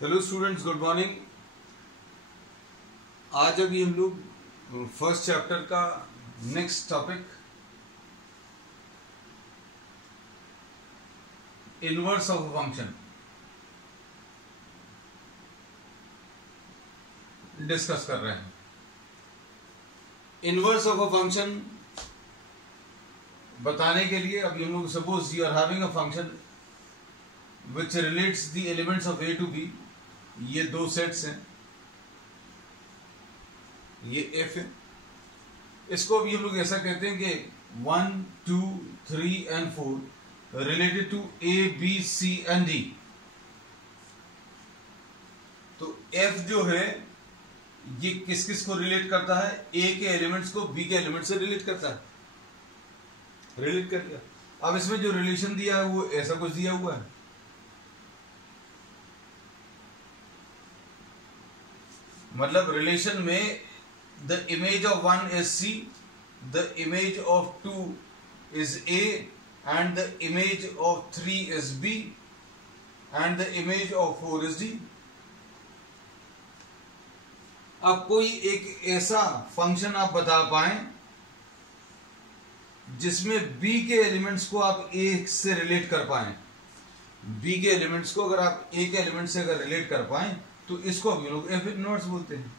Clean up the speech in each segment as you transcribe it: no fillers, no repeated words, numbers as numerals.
Hello students, good morning. आज अभी हम लोग फर्स्ट चैप्टर का next topic inverse of a function discuss कर रहे हैं। इनवर्स ऑफ अ फंक्शन बताने के लिए अभी हम लोग suppose you are having a function which relates the elements of A to B. ये दो सेट्स हैं, ये एफ है। इसको अभी हम लोग ऐसा कहते हैं कि 1, 2, 3 and 4 related to A B C and D. तो एफ जो है ये किस किस को रिलेट करता है? ए के एलिमेंट्स को बी के एलिमेंट से रिलेट करता है। रिलेट कर दिया। अब इसमें जो रिलेशन दिया है वो ऐसा कुछ दिया हुआ है। मतलब रिलेशन में the image of 1 is C, the image of 2 is A and the image of 3 is B and the image of 4 is D. अब कोई एक ऐसा फंक्शन आप बता पाए जिसमें b के एलिमेंट्स को आप a से रिलेट कर पाए। b के एलिमेंट्स को अगर आप a के एलिमेंट से अगर रिलेट कर पाए तो इसको हम लोग एफ इनवर्स बोलते हैं।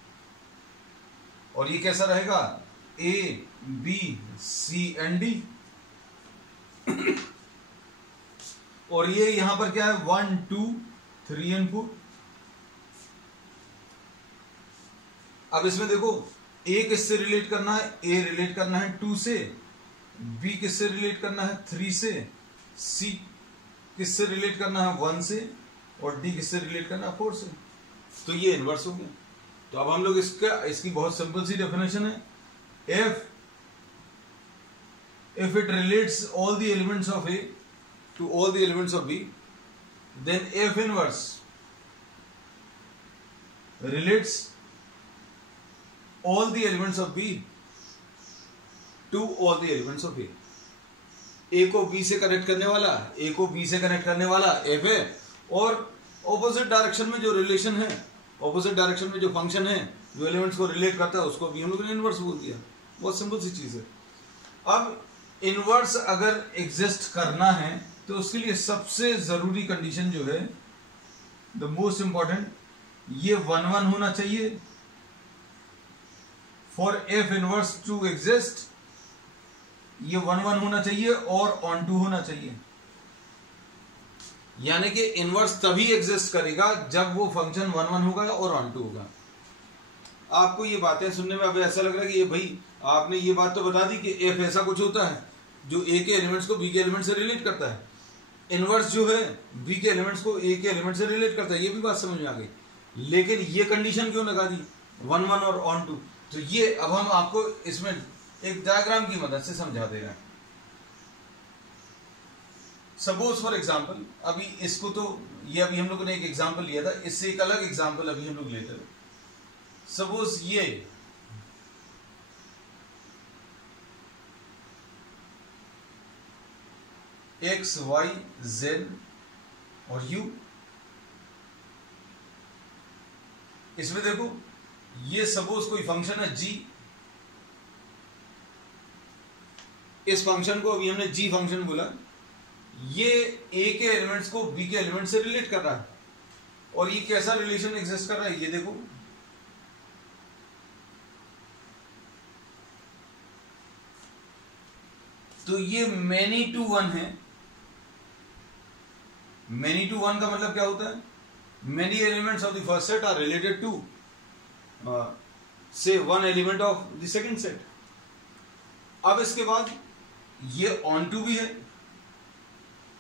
और ये कैसा रहेगा? a b c and d। और ये यहां पर क्या है? 1, 2, 3 एंड 4। अब इसमें देखो a किससे रिलेट करना है? a रिलेट करना है 2 से, b किससे रिलेट करना है? 3 से, c किससे रिलेट करना है? 1 से, और d किससे रिलेट करना है? 4 से। तो ये इनवर्स हो गया। तो अब हम लोग इसकी बहुत सिंपल सी डेफिनेशन है। if it relates all the elements of a to all the elements of b, then f inverse relates all the elements of b to all the elements of a। a को b से connect करने वाला, a को b से connect करने वाला f है, और ऑपोजिट डायरेक्शन में जो रिलेशन है, ऑपोजिट डायरेक्शन में जो फंक्शन है, जो एलिमेंट्स को रिलेट करता है, उसको भी हम लोग ने इनवर्स बोल दिया। बहुत सिंपल सी चीज है। अब इनवर्स अगर एग्जिस्ट करना है तो उसके लिए सबसे जरूरी कंडीशन जो है, द मोस्ट इंपॉर्टेंट, ये 1, 1 होना चाहिए। For F inverse two exist ये 1, 1 होना चाहिए और ऑन टू होना चाहिए। यानी कि इनवर्स तभी एग्जिस्ट करेगा जब वो फंक्शन 1, 1 होगा और ऑन टू होगा। आपको ये बातें सुनने में अभी ऐसा लग रहा है कि ये भाई आपने ये बात तो बता दी कि एफ ऐसा कुछ होता है जो ए के एलिमेंट्स को बी के एलिमेंट से रिलेट करता है, इनवर्स जो है बी के एलिमेंट्स को ए के एलिमेंट से रिलेट करता है। ये भी बात समझ में आ गई, लेकिन ये कंडीशन क्यों लगा दी 1, 1 और ऑन टू? तो ये अब हम आपको इसमें एक डायग्राम की मदद से समझा दे रहे हैं। सपोज फॉर एग्जाम्पल, अभी इसको तो ये अभी हम लोगों ने एक एग्जाम्पल लिया था, इससे एक अलग एग्जाम्पल अभी हम लोग लेते हैं। सपोज ये x, y, z और u। इसमें देखो ये सपोज कोई फंक्शन है g। इस फंक्शन को अभी हमने g फंक्शन बोला। ये a के एलिमेंट्स को b के एलिमेंट से रिलेट कर रहा है, और ये कैसा रिलेशन एग्जिस्ट कर रहा है? ये देखो, तो ये many to 1 है। many to 1 का मतलब क्या होता है? many elements of the first set are related to say one element of the second set। अब इसके बाद ये on to भी है।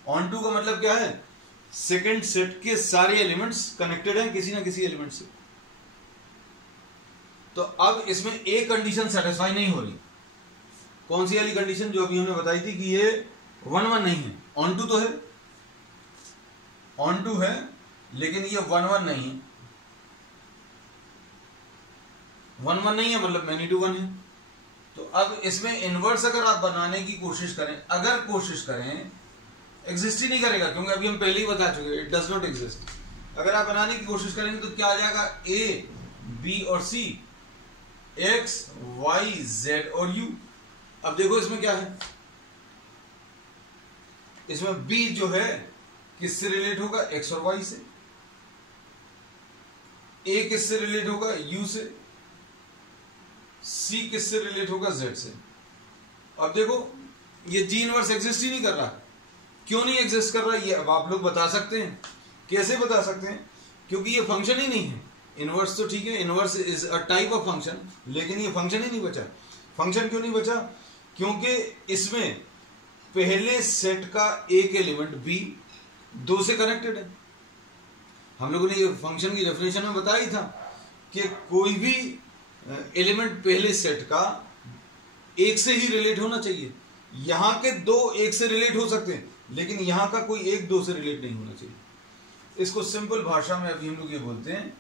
on to का मतलब क्या है? सेकेंड सेट के सारे एलिमेंट्स कनेक्टेड हैं किसी ना किसी एलिमेंट से। तो अब इसमें एक कंडीशन सेटिस्फाई नहीं हो रही। कौन सी वाली कंडीशन? जो अभी हमने बताई थी कि ये 1, 1 नहीं है। ऑन टू तो है, ऑन टू है, लेकिन ये 1, 1 नहीं है। 1, 1 नहीं है मतलब मैनी टू 1 है। तो अब इसमें इनवर्स अगर आप बनाने की कोशिश करें, एग्जिस्ट ही नहीं करेगा, क्योंकि अभी हम पहले ही बता चुके हैं इट डज नॉट एग्जिस्ट। अगर आप बनाने की कोशिश करेंगे तो क्या आ जाएगा, ए बी और सी, एक्स वाई जेड और यू। अब देखो इसमें क्या है, इसमें बी जो है किससे रिलेट होगा, एक्स और वाई से, ए किससे रिलेट होगा, यू से, सी किससे रिलेट होगा, जेड से। अब देखो ये जी इनवर्स एग्जिस्ट ही नहीं कर रहा। क्यों नहीं एग्जिस्ट कर रहा, ये अब आप लोग बता सकते हैं। कैसे बता सकते हैं, क्योंकि ये फंक्शन ही नहीं है। इनवर्स तो ठीक है, inverse is a type of function, लेकिन ये फंक्शन ही नहीं बचा। फंक्शन क्यों नहीं बचा, क्योंकि इसमें पहले सेट का एक एलिमेंट बी 2 से कनेक्टेड है। हम लोगों ने ये फंक्शन की डेफिनेशन में बताया ही था कि कोई भी एलिमेंट पहले सेट का एक से ही रिलेट होना चाहिए। यहां के दो एक से रिलेट हो सकते हैं, लेकिन यहां का कोई एक 2 से रिलेट नहीं होना चाहिए। इसको सिंपल भाषा में अभी हम लोग ये बोलते हैं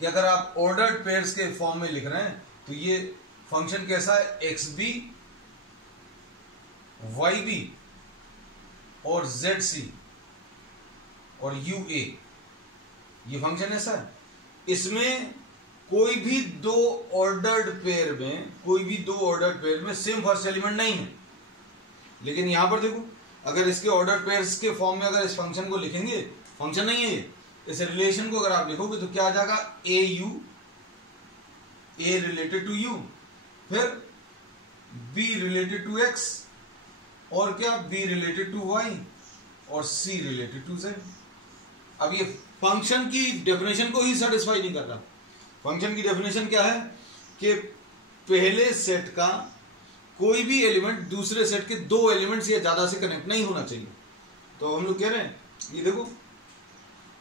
कि अगर आप ऑर्डर्ड पेयर्स के फॉर्म में लिख रहे हैं तो ये फंक्शन कैसा है, एक्स बी वाई बी और जेड सी और यू ए, ये फंक्शन ऐसा है। इसमें कोई भी दो ऑर्डर्ड पेयर में सेम फर्स्ट एलिमेंट नहीं है। लेकिन यहां पर देखो, अगर इसके ऑर्डर्ड पेयर्स के फॉर्म में अगर इस फंक्शन को लिखेंगे, फंक्शन नहीं है ये, इस रिलेशन को अगर आप लिखोगे तो क्या आ जाएगा, A U, A related to U, फिर बी रिलेटेड टू एक्स, और क्या, बी रिलेटेड टू वाई, और सी रिलेटेड टू जेड। अब ये फंक्शन की डेफिनेशन को ही सेटिस्फाई नहीं कर रहा। फंक्शन की डेफिनेशन क्या है कि पहले सेट का कोई भी एलिमेंट दूसरे सेट के 2 एलिमेंट्स या ज्यादा से कनेक्ट नहीं होना चाहिए। तो हम लोग कह रहे हैं, ये देखो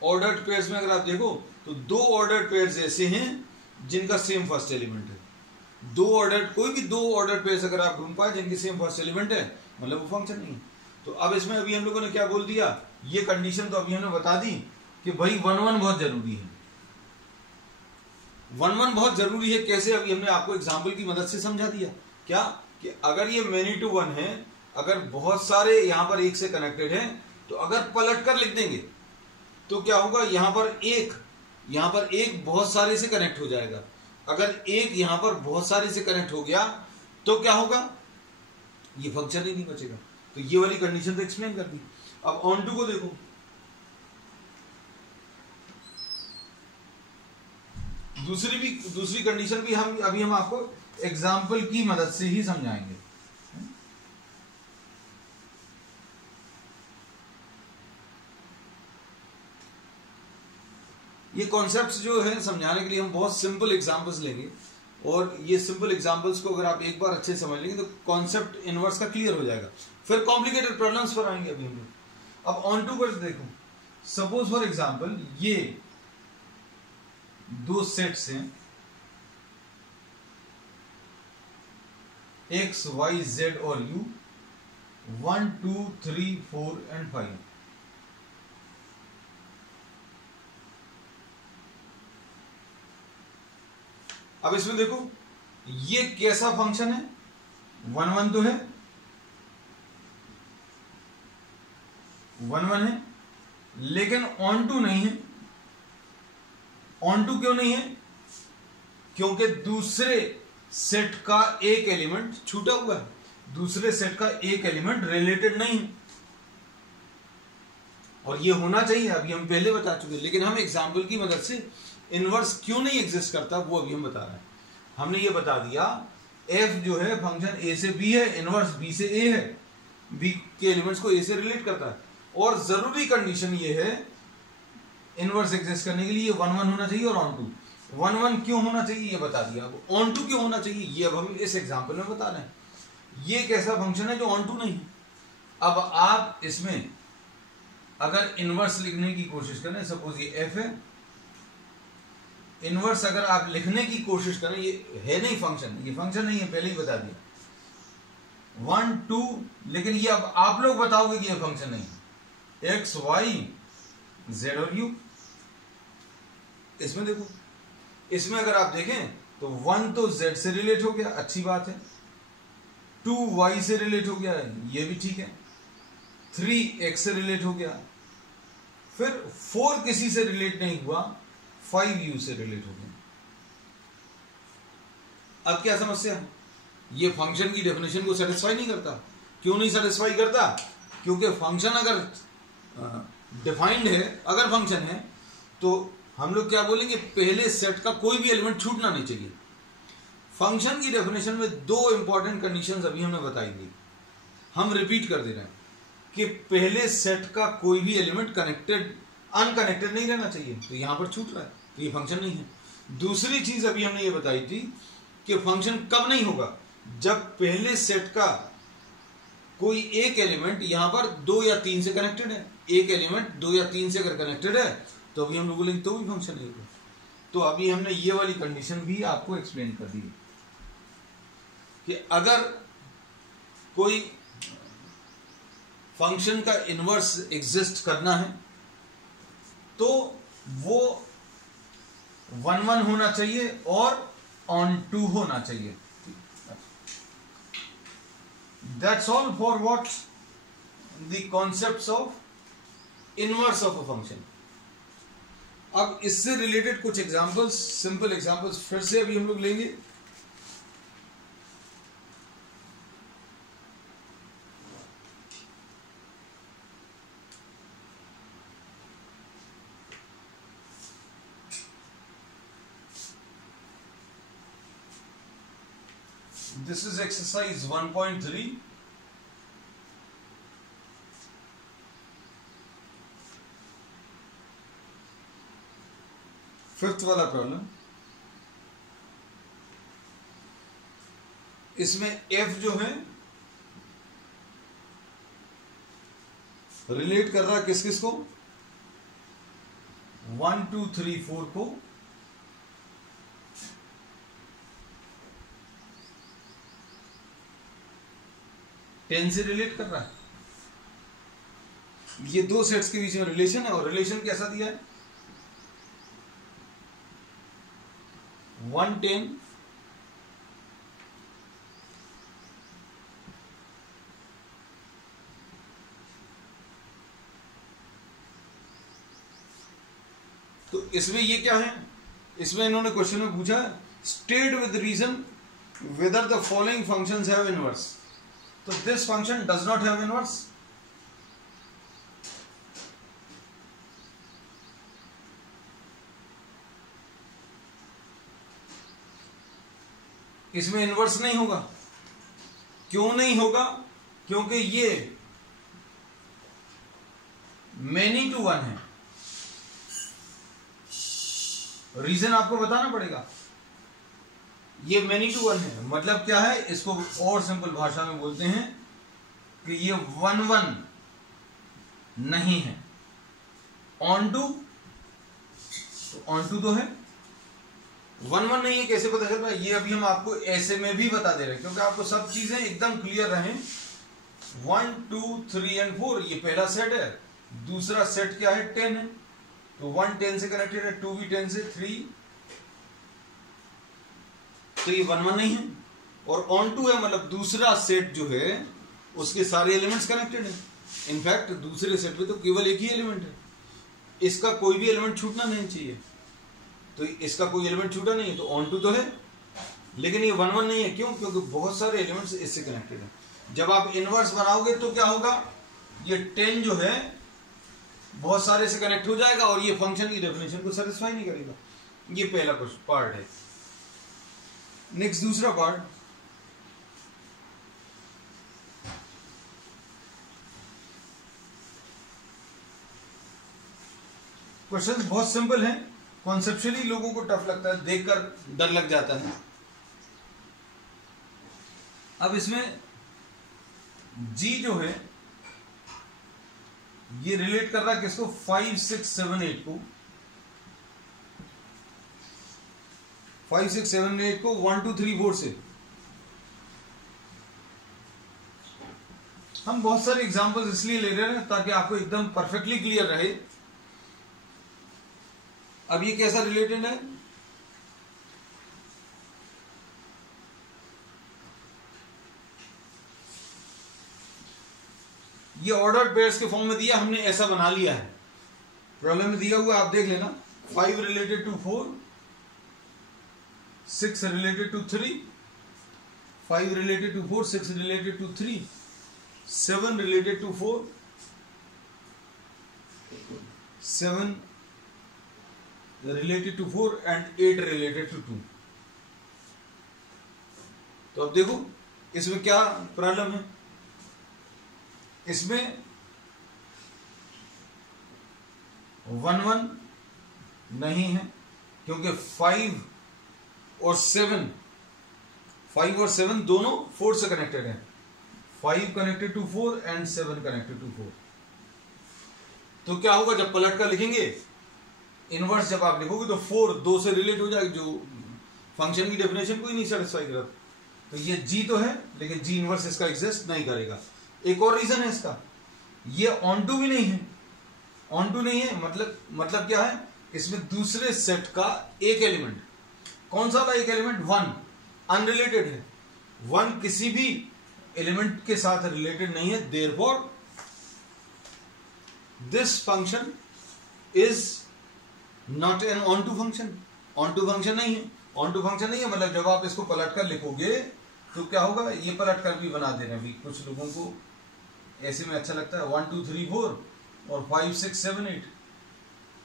ऑर्डर्ड पेयर्स में अगर आप देखो तो 2 ऑर्डर्ड पेयर्स ऐसे हैं जिनका सेम फर्स्ट एलिमेंट है। कोई भी 2 ऑर्डर्ड पेयर्स अगर आप ढूंढ पाए जिनकी सेम फर्स्ट एलिमेंट है, मतलब वो फंक्शन नहीं है। तो अब इसमें अभी हम लोगों ने क्या बोल दिया, ये कंडीशन तो अभी हमने बता दी कि भाई 1-1 बहुत जरूरी है। 1-1 बहुत जरूरी है कैसे, अभी हमने आपको एग्जाम्पल की मदद से समझा दिया। क्या कि अगर ये मेनी टू 1 है, अगर बहुत सारे यहां पर एक से कनेक्टेड है, तो अगर पलट कर लिख देंगे तो क्या होगा, यहां पर एक बहुत सारे से कनेक्ट हो जाएगा। अगर एक यहां पर बहुत सारे से कनेक्ट हो गया तो क्या होगा, ये फंक्शन ही नहीं बचेगा। तो ये वाली कंडीशन तो एक्सप्लेन कर दी। अब ऑन टू को देखो, दूसरी कंडीशन भी हम आपको एग्जाम्पल की मदद से ही समझाएंगे। ये कॉन्सेप्ट्स जो है समझाने के लिए हम बहुत सिंपल एग्जांपल्स लेंगे, और ये सिंपल एग्जांपल्स को अगर आप एक बार अच्छे से समझ लेंगे तो कॉन्सेप्ट इनवर्स का क्लियर हो जाएगा। फिर कॉम्प्लिकेटेड प्रॉब्लम्स पर आएंगे अभी हम लोग। अब ऑन टू पर देखो, सपोज फॉर एग्जांपल ये 2 सेट्स हैं, एक्स वाई जेड और यू, 1 2 3 4 एंड 5। अब इसमें देखो ये कैसा फंक्शन है, 1-1 तो है, 1-1 है, लेकिन ऑन टू नहीं है। ऑन टू क्यों नहीं है, क्योंकि दूसरे सेट का एक एलिमेंट छूटा हुआ है, दूसरे सेट का एक एलिमेंट रिलेटेड नहीं है। और ये होना चाहिए, अभी हम पहले बता चुके हैं, लेकिन हम एग्जाम्पल की मदद से इनवर्स क्यों नहीं एग्जिस्ट करता वो अभी हम बता रहे हैं। हमने ये बता दिया f जो है फंक्शन a से b है, इनवर्स b से a है, b के एलिमेंट्स को a से रिलेट करता है, और जरूरी कंडीशन ये है इनवर्स एग्जिस्ट करने के लिए 1-1 होना चाहिए और ऑन टू। 1-1 क्यों होना चाहिए ये बता दिया, अब ऑन टू क्यों होना चाहिए ये अब हम इस एग्जाम्पल में बता रहे हैं। ये एक ऐसा फंक्शन है जो ऑन टू नहीं है। अब आप इसमें अगर इनवर्स लिखने की कोशिश करें, सपोज ये f है, इनवर्स अगर आप लिखने की कोशिश करें, ये है नहीं फंक्शन, ये फंक्शन नहीं है, पहले ही बता दिया 1 2, लेकिन ये अब आप लोग बताओगे कि ये फंक्शन नहीं है, एक्स वाई जेड और यू। इसमें देखो, इसमें अगर आप देखें तो 1 तो z से रिलेट हो गया, अच्छी बात है, 2 y से रिलेट हो गया, ये भी ठीक है, 3 x से रिलेट हो गया, फिर 4 किसी से रिलेट नहीं हुआ, 5 u से रिलेट हो गया। अब क्या समस्या है? ये फंक्शन की डेफिनेशन को सेटिस्फाई नहीं करता। क्यों नहीं सेटिस्फाई करता? क्योंकि फंक्शन अगर डिफाइंड है, अगर फंक्शन है, तो हम लोग क्या बोलेंगे, पहले सेट का कोई भी एलिमेंट छूटना नहीं चाहिए। फंक्शन की डेफिनेशन में 2 इंपॉर्टेंट कंडीशंस अभी हमने बताई थी, हम रिपीट कर दे रहे हैं कि पहले सेट का कोई भी एलिमेंट कनेक्टेड अनकनेक्टेड नहीं रहना चाहिए, तो यहां पर छूट रहा है, तो ये फंक्शन नहीं है। दूसरी चीज अभी हमने ये बताई थी कि फंक्शन कब नहीं होगा, जब पहले सेट का कोई एक एलिमेंट यहां पर 2 या 3 से कनेक्टेड है। एक एलिमेंट 2 या 3 से अगर कनेक्टेड है तो अभी हम लोग बोलेंगे तो भी फंक्शन नहीं होगा। तो अभी हमने ये वाली कंडीशन भी आपको एक्सप्लेन कर दी कि अगर कोई फंक्शन का इनवर्स एग्जिस्ट करना है तो वो 1 1 होना चाहिए और ऑन टू होना चाहिए। That's all for what the concepts of inverse of a function. अब इससे रिलेटेड कुछ एग्जांपल्स, सिंपल एग्जांपल्स फिर से अभी हम लोग लेंगे। This is exercise 1.3. फिफ्थ वाला प्रॉब्लम, इसमें f जो है रिलेट कर रहा है किस किस को, 1 2 3 4 को, टेन से रिलेट कर रहा है। ये 2 सेट्स के बीच में रिलेशन है और रिलेशन कैसा दिया है, 1 10 तो इसमें ये क्या है, इसमें इन्होंने क्वेश्चन में पूछा state with reason whether the following functions have inverse. तो this function does not have inverse. इसमें इनवर्स नहीं होगा। क्यों नहीं होगा? क्योंकि ये मेनी टू वन है। रीजन आपको बताना पड़ेगा। ये मेनी टू वन है, मतलब क्या है, इसको और सिंपल भाषा में बोलते हैं कि ये 1 1 नहीं है। ऑन टू, तो ऑन टू तो है, 1 1 नहीं है। कैसे पता चल रहा है? ये अभी हम आपको ऐसे में भी बता दे रहे हैं, क्योंकि आपको सब चीजें एकदम क्लियर रहें। 1 2 3 और 4 ये पहला सेट है। दूसरा सेट क्या है, 10 है, तो 1 10 से कनेक्टेड है, 2 भी 10 से, 3, तो ये 1 1 नहीं है। और ऑन टू है, मतलब दूसरा सेट जो है उसके सारे एलिमेंट्स कनेक्टेड है। इनफैक्ट दूसरे सेट में तो केवल एक ही एलिमेंट है, इसका कोई भी एलिमेंट छूटना नहीं चाहिए। तो इसका कोई एलिमेंट छूटा नहीं है, तो ऑन टू तो है, लेकिन ये 1 1 नहीं है। क्यों? क्योंकि बहुत सारे एलिमेंट्स इससे कनेक्टेड है। जब आप इनवर्स बनाओगे तो क्या होगा, ये 10 जो है बहुत सारे से कनेक्ट हो जाएगा और ये फंक्शन की डेफिनेशन को सेटिस्फाई नहीं करेगा। ये पहला पार्ट है। नेक्स्ट दूसरा पार्ट, क्वेश्चन बहुत सिंपल है, कॉन्सेप्चुअली लोगों को टफ लगता है, देखकर डर लग जाता है। अब इसमें जी जो है ये रिलेट कर रहा है किसको, 5 6 7 8 को, 5 6 7 8 को 1 2 3 4 से। हम बहुत सारे एग्जांपल्स इसलिए ले रहे हैं ताकि आपको एकदम परफेक्टली क्लियर रहे। अब ये कैसा रिलेटेड है, ये ऑर्डर्ड पेयर्स के फॉर्म में दिया, हमने ऐसा बना लिया है। प्रॉब्लम में दिया हुआ आप देख लेना, 5 related to 4, 6 related to 3, 5 related to 4, 6 related to 3, 7 related to 4, 7 related to 4 and 8 related to 2। तो अब देखो इसमें क्या प्रॉब्लम है, इसमें 1 1 नहीं है क्योंकि 5 और 7 दोनों 4 से कनेक्टेड हैं। 5 connected to 4 and 7 connected to 4। तो क्या होगा जब पलट कर लिखेंगे, इनवर्स जब आप लिखोगे तो 4 2 से रिलेट हो जाएगा, जो फंक्शन की डेफिनेशन को ही नहीं सेटिस्फाई करा। तो ये जी तो है लेकिन जी इनवर्स इसका एग्जिस्ट नहीं करेगा। एक और रीजन है इसका, ये ऑन टू भी नहीं है। ऑन टू नहीं है मतलब क्या है, इसमें दूसरे सेट का एक एलिमेंट, कौन सा वाला एक एलिमेंट, 1 अनरिलेटेड है। 1 किसी भी एलिमेंट के साथ रिलेटेड नहीं है, therefore this function is not an onto function. Onto function नहीं है, ऑन टू फंक्शन नहीं है मतलब जब आप इसको पलट कर लिखोगे तो क्या होगा, ये पलट कर भी बना देना भी, कुछ लोगों को ऐसे में अच्छा लगता है 1 2 3 4 और 5 6 7 8।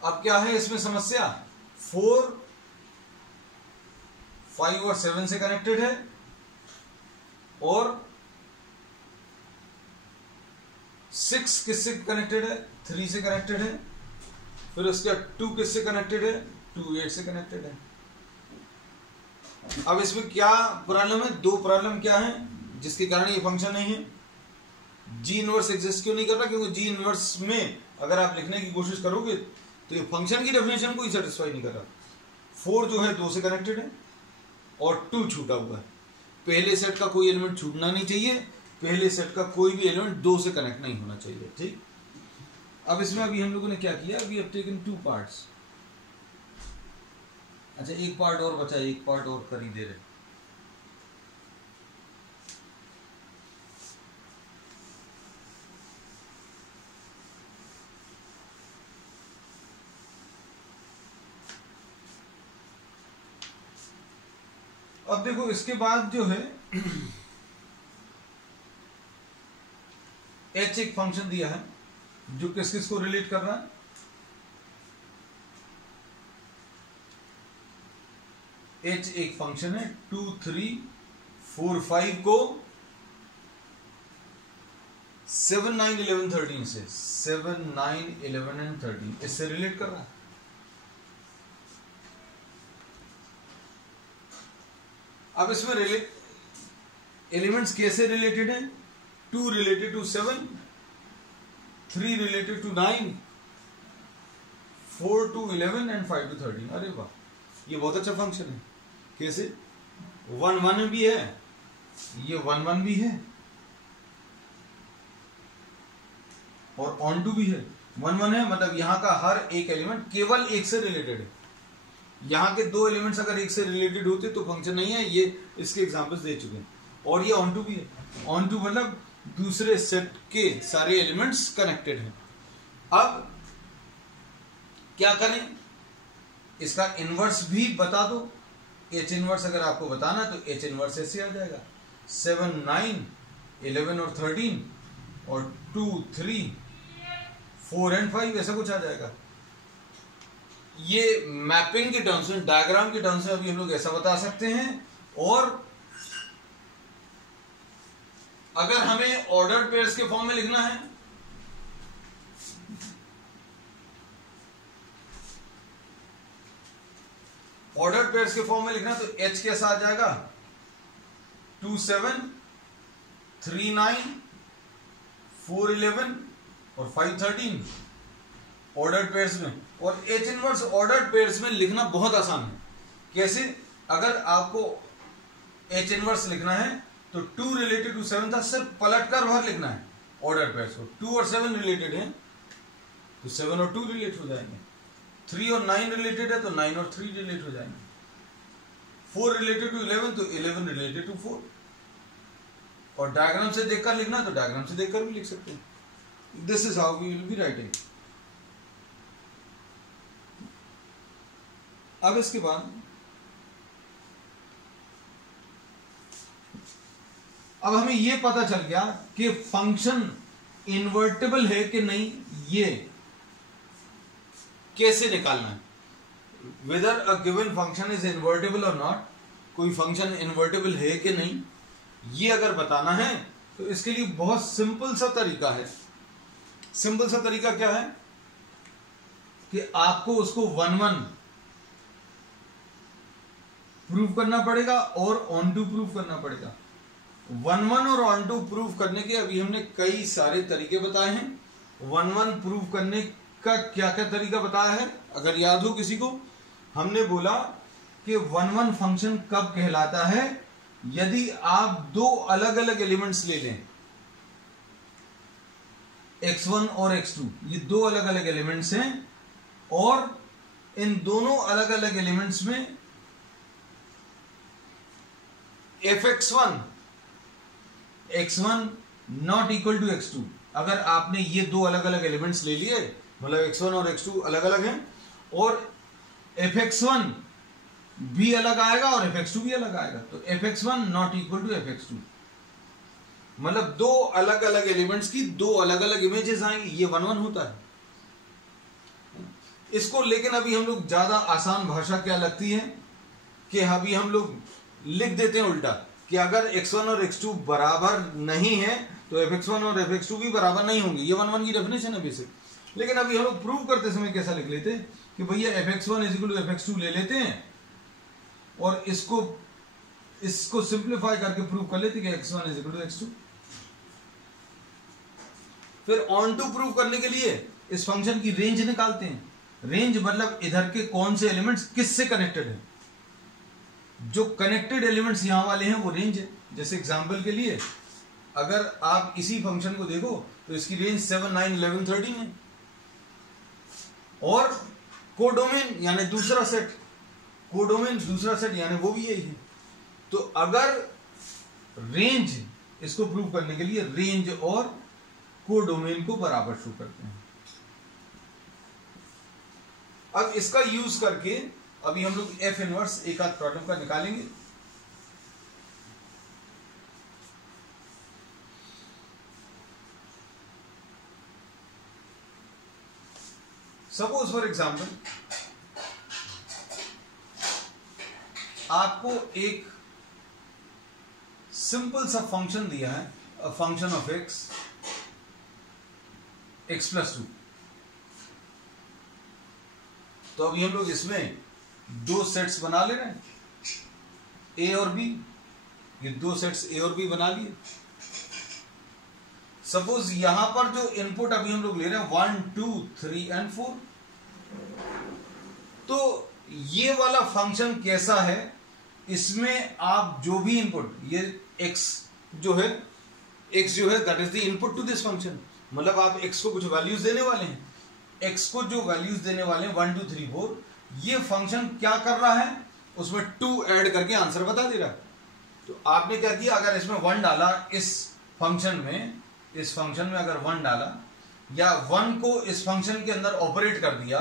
अब क्या है इसमें समस्या, 4 5 और 7 से कनेक्टेड है और 6 किससे कनेक्टेड है, 3 से कनेक्टेड है। फिर उसके 2 किससे कनेक्टेड है, 2 8 से कनेक्टेड है। अब इसमें क्या प्रॉब्लम है, 2 प्रॉब्लम क्या है जिसके कारण ये फंक्शन नहीं है। जी इनवर्स एग्जिस्ट क्यों नहीं कर रहा, क्योंकि जी इनवर्स में अगर आप लिखने की कोशिश करोगे तो ये फंक्शन की डेफिनेशन को ही सेटिस्फाई नहीं कर रहा। 4 जो है 2 से कनेक्टेड है और 2 छूटा हुआ है। पहले सेट का कोई एलिमेंट छूटना नहीं चाहिए, पहले सेट का कोई भी एलिमेंट 2 से कनेक्ट नहीं होना चाहिए। ठीक, अब इसमें अभी हम लोगों ने क्या किया, वी हैव टेकन 2 पार्ट्स। अच्छा एक पार्ट और बचा, एक पार्ट और कर ही दे रहे। अब देखो इसके बाद जो है h एक फंक्शन दिया है जो किस किस को रिलेट कर रहा है, h एक फंक्शन है 2 3 4 5 को 7 9 11 13 से 7 9 11 एंड 13 इससे रिलेट कर रहा है। अब इसमें एलिमेंट्स कैसे रिलेटेड है, 2 related to 7, 3 related to 9, 4 to 11 and 5 to 13। अरे वाह, ये बहुत अच्छा फंक्शन है। कैसे, 1 1 भी है, ये 1 1 भी है और ऑन टू भी है। 1 1 है मतलब यहां का हर एक एलिमेंट केवल एक से रिलेटेड है। यहां के 2 एलिमेंट्स अगर एक से रिलेटेड होते तो फंक्शन नहीं है, ये इसके एग्जांपल्स दे चुके हैं। और ये ऑन टू भी है, ऑन टू मतलब दूसरे सेट के सारे एलिमेंट्स कनेक्टेड हैं। अब क्या करें, इसका इनवर्स भी बता दो। एच इनवर्स अगर आपको बताना तो एच इनवर्स ऐसे आ जाएगा, 7 9 11 और 13 और 2 3 4 एंड 5 ऐसा कुछ आ जाएगा। ये मैपिंग के टर्म्स में, डायग्राम के टर्म्स में अभी हम लोग ऐसा बता सकते हैं। और अगर हमें ऑर्डर्ड पेयर्स के फॉर्म में लिखना है, ऑर्डर्ड पेयर्स के फॉर्म में लिखना है तो एच कैसा आ जाएगा, 2 7 3 9 4 11 और 5 13 ऑर्डर्ड पेयर्स में। और एच इनवर्स ऑर्डर्ड पेयर्स में लिखना बहुत आसान है। कैसे, अगर आपको एच इनवर्स लिखना है तो 2 रिलेटेड टू 7 था, सिर्फ पलट कर बाहर लिखना है ऑर्डर्ड पेयर्स को। 2 और 7 रिलेटेड है तो 7 और 2 रिलेट हो जाएंगे। 3 और 9 रिलेटेड है तो 9 और 3 रिलेट हो जाएंगे। 4 रिलेटेड टू 11 तो 11 रिलेटेड टू 4। और डायग्राम से देखकर लिखना तो डायग्राम से देखकर भी लिख सकते हैं। This is how we will be writing. अब इसके बाद अब हमें यह पता चल गया कि फंक्शन इन्वर्टेबल है कि नहीं, ये कैसे निकालना है, weather a given function is invertible और नॉट, कोई फंक्शन इन्वर्टेबल है कि नहीं, ये अगर बताना है तो इसके लिए बहुत सिंपल सा तरीका है। सिंपल सा तरीका क्या है कि आपको उसको 1-1 प्रूव करना पड़ेगा और ऑन टू प्रूव करना पड़ेगा। 1-1 और ऑन टू प्रूव करने के अभी हमने कई सारे तरीके बताए हैं। 1-1 प्रूव करने का क्या क्या तरीका बताया है, अगर याद हो किसी को, हमने बोला कि 1-1 फंक्शन कब कहलाता है, यदि आप दो अलग अलग एलिमेंट्स ले लें, x1 और x2, ये दो अलग अलग एलिमेंट्स हैं और इन दोनों अलग अलग एलिमेंट्स में fx1 x1 not equal to x2, अगर आपने ये दो अलग अलग एलिमेंट्स ले लिए, मतलब x1 और x2 अलग अलग हैं, और fx1 भी अलग आएगा और fx2 भी अलग आएगा, तो fx1 not equal to fx2, मतलब दो अलग अलग एलिमेंट्स की दो अलग अलग इमेजेस आएंगी, ये 1-1 होता है इसको। लेकिन अभी हम लोग ज्यादा आसान भाषा क्या लगती है कि अभी हम लोग लिख देते हैं उल्टा, कि अगर x1 और x2 बराबर नहीं है तो fx1 और fx2 भी बराबर नहीं होंगे, ये 1-1 की डेफिनेशन है बेसिक। लेकिन अभी हम लोग प्रूव करते समय कैसा लिख लेते हैं कि भैया fx1 is equal to fx2 ले लेते हैं और इसको सिंप्लीफाई करके प्रूव कर लेते हैं कि x1 is equal to x2। फिर ऑन टू प्रूव करने के लिए इस फंक्शन की रेंज निकालते हैं। रेंज मतलब इधर के कौन से एलिमेंट्स किससे कनेक्टेड है, जो कनेक्टेड एलिमेंट्स यहां वाले हैं वो रेंज है। जैसे एग्जांपल के लिए अगर आप इसी फंक्शन को देखो तो इसकी रेंज 7, 9, 11, 13 है, और कोडोमेन यानी दूसरा सेट, कोडोमेन दूसरा सेट यानी वो भी यही है। तो अगर रेंज, इसको प्रूव करने के लिए रेंज और कोडोमेन को बराबर शो करते हैं। अब इसका यूज करके अभी हम लोग एफ इनवर्स एक आध प्रॉब्लम का निकालेंगे। सपोज फॉर एग्जाम्पल आपको एक सिंपल सा फंक्शन दिया है, अ फंक्शन ऑफ x + 2। तो अभी हम लोग इसमें दो सेट्स बना ले रहे हैं, ए और बी, ये दो सेट्स ए और बी बना लिए। सपोज यहां पर जो इनपुट अभी हम लोग ले रहे हैं 1, 2, 3 और 4, तो ये वाला फंक्शन कैसा है, इसमें आप जो भी इनपुट, ये x जो है that is the input to this function, मतलब आप x को कुछ वैल्यूज देने वाले हैं, x को जो वैल्यूज देने वाले हैं 1, 2, 3, 4, ये फंक्शन क्या कर रहा है, उसमें 2 ऐड करके आंसर बता दे रहा है। तो आपने क्या किया, अगर इसमें 1 डाला, इस फंक्शन में अगर 1 डाला या 1 को इस फंक्शन के अंदर ऑपरेट कर दिया,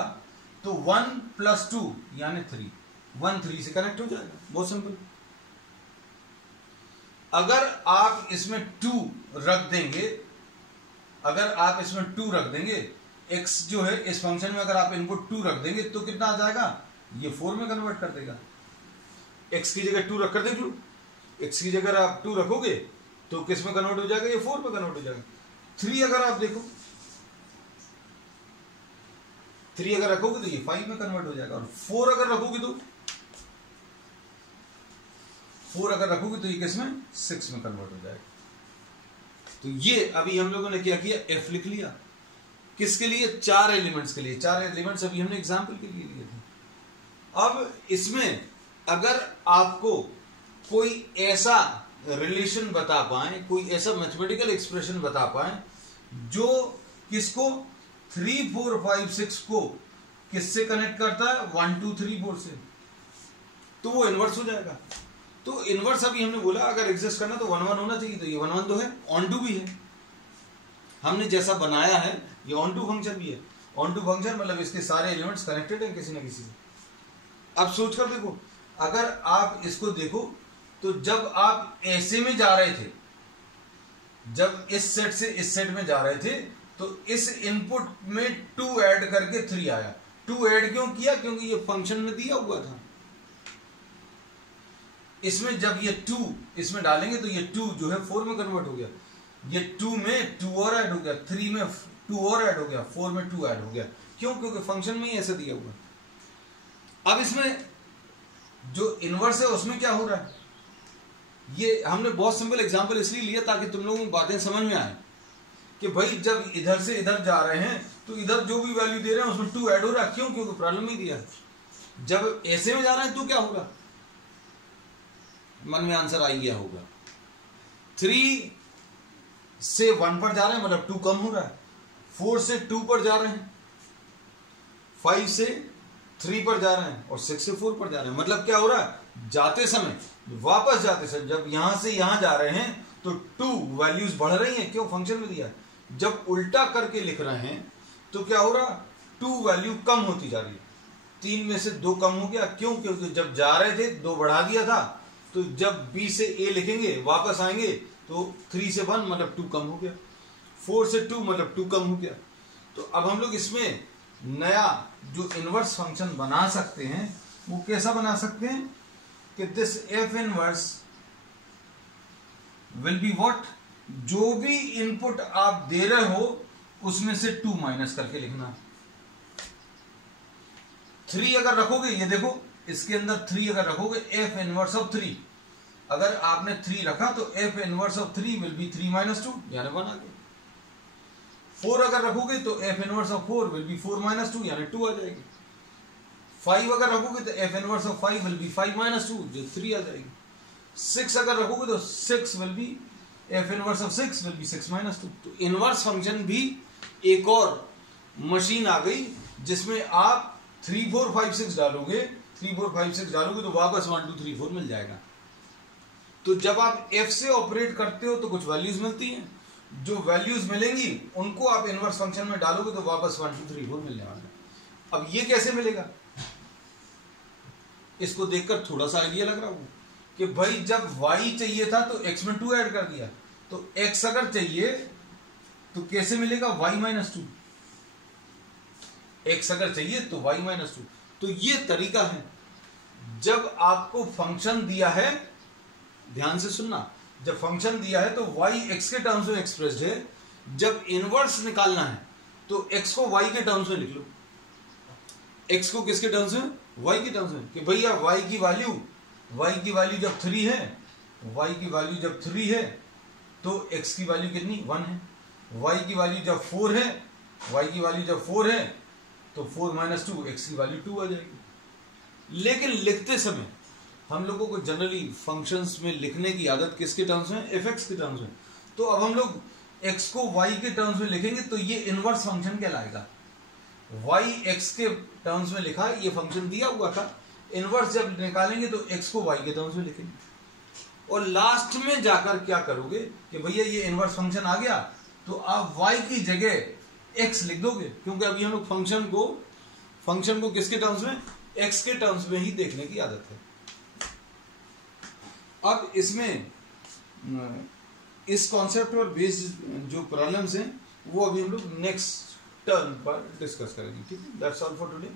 तो 1 + 2 यानी 3, 1 3 से कनेक्ट हो जाएगा, बहुत सिंपल। अगर आप इसमें 2 रख देंगे, x जो है इस फंक्शन में अगर आप इनपुट 2 रख देंगे तो कितना आ जाएगा, ये 4 में कन्वर्ट कर देगा। x की जगह 2 रख कर देख लो, x की जगह आप 2 रखोगे तो किस में कन्वर्ट हो जाएगा, ये 4 में कन्वर्ट हो जाएगा। 3 अगर आप देखो, 3 अगर रखोगे तो ये 5 में कन्वर्ट हो जाएगा, और 4 अगर रखोगे तो ये किस में, 6 में कन्वर्ट हो जाएगा। तो ये अभी हम लोगों ने क्या किया, f लिख लिया, किसके लिए, 4 एलिमेंट्स के लिए। 4 एलिमेंट्स अभी हमने एग्जाम्पल के लिए लिए थे। अब इसमें अगर आपको कोई ऐसा रिलेशन बता पाए, कोई ऐसा मैथमेटिकल एक्सप्रेशन बता पाए जो किसको 3, 4, 5, 6 को किससे कनेक्ट करता है, 1, 2, 3, 4 से, तो वो इनवर्स हो जाएगा। तो इनवर्स अभी हमने बोला अगर एग्जिस्ट करना तो 1, 1 होना चाहिए, तो ये 1, 1 तो है, ऑन टू भी है, हमने जैसा बनाया है ये ऑन टू फंक्शन भी है। ऑन टू फंक्शन मतलब इसके सारे एलिमेंट्स कनेक्टेड हैं किसी ना किसी से। अब सोच कर देखो, अगर आप इसको देखो तो जब आप ऐसे में जा रहे थे, जब इस सेट से इस सेट में जा रहे थे, तो इस इनपुट में 2 ऐड करके 3 आया। 2 ऐड क्यों किया? क्योंकि ये फंक्शन में दिया हुआ था। इसमें जब ये 2 इसमें डालेंगे तो ये 2 जो है 4 में कन्वर्ट हो गया, ये 2 में 2 और ऐड हो गया, 3 में 2 और ऐड हो गया, 4 में 2 ऐड हो गया। क्यों? क्योंकि फंक्शन में ही ऐसे दिया हुआ। अब इसमें जो इनवर्स है उसमें क्या हो रहा है, ये हमने बहुत सिंपल एग्जांपल इसलिए लिया ताकि तुम लोगों को बातें समझ में आए कि भाई जब इधर से इधर जा रहे हैं तो इधर जो भी वैल्यू दे रहे हैं उसमें 2 ऐड हो रहा है। क्यों? क्योंकि प्रॉब्लम ही दिया है। जब ऐसे में जा रहे हैं तो क्या होगा, मन में आंसर आ गया होगा। 3 से 1 पर जा रहे हैं मतलब 2 कम हो रहा है, 4 से 2 पर जा रहे हैं, 5 से 3 पर जा रहे हैं और 6 से 4 पर जा रहे हैं। मतलब क्या हो रहा है, जाते समय, वापस जाते समय जब यहां से यहां जा रहे हैं तो 2 वैल्यूज बढ़ रही हैं। क्यों? फंक्शन में दिया है। जब उल्टा करके लिख रहे हैं तो क्या हो रहा, 2 वैल्यू कम होती जा रही है, 3 में से 2 कम हो गया। क्यों? क्योंकि जब जा रहे थे 2 बढ़ा दिया था, तो जब B से A लिखेंगे वापस आएंगे तो 3 से 1 मतलब 2 कम हो गया, 4 से 2 मतलब 2 कम हो गया। तो अब हम लोग इसमें नया जो इनवर्स फंक्शन बना सकते हैं वो कैसा बना सकते हैं कि this F inverse will be what, जो भी इनपुट आप दे रहे हो उसमें से 2 माइनस करके लिखना। 3 अगर रखोगे, ये देखो इसके अंदर 3 अगर रखोगे, एफ इनवर्स ऑफ 3, अगर आपने 3 रखा तो F inverse of 3 will be 3 minus 2 यानी 1 आ गया। 4 अगर रखोगे तो F inverse of 4 will be 4 minus 2 यानी 2 आ जाएगी। 5 अगर रखोगे तो F inverse of 5 will be 5 minus 2 जो 3 आ जाएगी। 6 अगर रखोगे तो 6 will be F inverse of 6 will be 6 minus 2। तो इनवर्स फंक्शन भी एक और मशीन आ गई जिसमें आप 3 4 5 6 डालोगे, 3 4 5 6 डालोगे तो वापस 1 2 3 4 मिल जाएगा। तो जब आप एफ से ऑपरेट करते हो तो कुछ वैल्यूज मिलती हैं, जो वैल्यूज मिलेंगी उनको आप इनवर्स फंक्शन में डालोगे तो वापस 1 2 3 4 मिलने वाला है। अब ये कैसे मिलेगा, इसको देखकर थोड़ा सा आइडिया लग रहा होगा कि भाई जब y चाहिए था तो x में 2 ऐड कर दिया, तो x अगर चाहिए तो कैसे मिलेगा, y माइनस 2। x अगर चाहिए तो y माइनस 2। तो ये तरीका है, जब आपको फंक्शन दिया है, ध्यान से सुनना, जब फंक्शन दिया है तो y x के टर्म्स में एक्सप्रेस्ड है, जब इनवर्स निकालना है तो x को y के टर्म्स में लिख लो। x को किसके टर्म्स में, y के टर्म्स में, कि भैया y की वैल्यू जब 3 है, y की वैल्यू जब 3 है तो x की वैल्यू कितनी 1 है, y की वैल्यू जब 4 है, y की वैल्यू जब 4 है तो 4 माइनस 2 x की वैल्यू 2 आ जाएगी। लेकिन लिखते समय हम लोगों को जनरली फंक्शंस में लिखने की आदत किसके टर्म्स में, fx के टर्म्स में। तो अब हम लोग x को y के टर्म्स में लिखेंगे तो ये इनवर्स फंक्शन कहलाएगा। y x के टर्म्स में लिखा, ये फंक्शन दिया हुआ था, इनवर्स जब निकालेंगे तो x को y के टर्म्स में लिखेंगे। और लास्ट में जाकर क्या करोगे कि भैया ये इनवर्स फंक्शन आ गया तो आप y की जगह x लिख दोगे, क्योंकि अभी हम लोग फंक्शन को किसके टर्म्स में, x के टर्म्स में ही देखने की आदत है। अब इसमें इस कॉन्सेप्ट पर बेस्ड जो प्रॉब्लम्स हैं वो अभी हम लोग नेक्स्ट टर्न पर डिस्कस करेंगे। ठीक है, दैट्स ऑल फॉर टुडे।